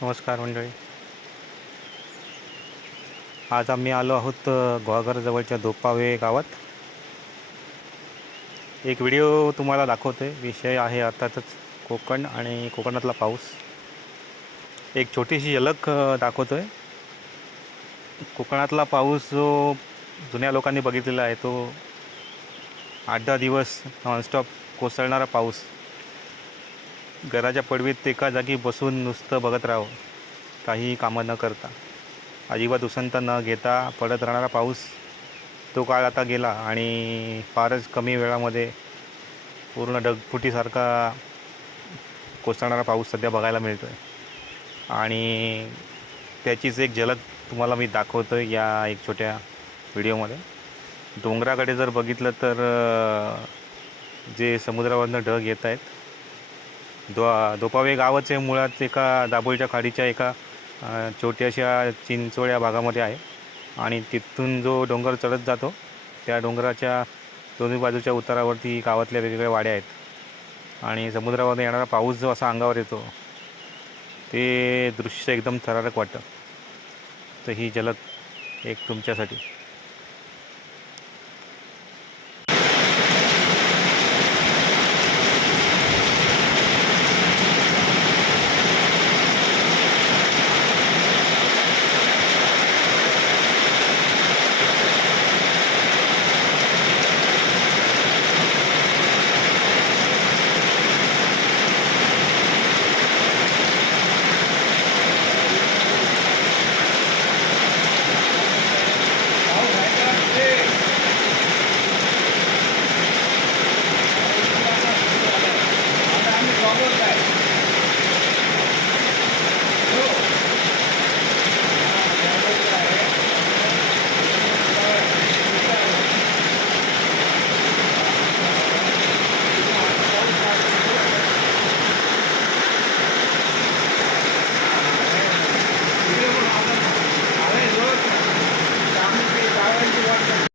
नमस्कार मंडळी. आज आम्ही आलो आहोत गुहागरजवळच्या दोपावे गावात. एक व्हिडिओ तुम्हाला दाखवतोय. विषय आहे अर्थातच कोकण आणि कोकणातला पाऊस. एक छोटीशी झलक दाखवतोय. कोकणातला पाऊस जो जुन्या लोकांनी बघितलेला आहे, तो 8-10 दिवस नॉनस्टॉप कोसळणारा पाऊस. घराच्या पडवीत एका जागी बसून नुसतं बघत राहावं, काहीही कामं न करता, अजिबात उसंत न घेता पडत राहणारा पाऊस. तो काळ आता गेला आणि फारच कमी वेळामध्ये पूर्ण ढगफुटीसारखा कोसळणारा पाऊस सध्या बघायला मिळतो आहे. आणि त्याचीच एक झलक तुम्हाला मी दाखवतो आहे या एक छोट्या व्हिडिओमध्ये. डोंगराकडे जर बघितलं तर जे समुद्रावरनं ढग येत आहेत, दोपावे गावच आहे मुळात एका दाभोळच्या खाडीच्या एका छोट्याशा चिंचोळ्या भागामध्ये आहे. आणि तिथून जो डोंगर चढत जातो, त्या डोंगराच्या दोन्ही बाजूच्या उतारावरती गावातल्या वेगवेगळ्या वाड्या आहेत. आणि समुद्रावर येणारा पाऊस जो असा अंगावर येतो, ते दृश्य एकदम थरारक वाटतं. तर ही झलक एक तुमच्यासाठी.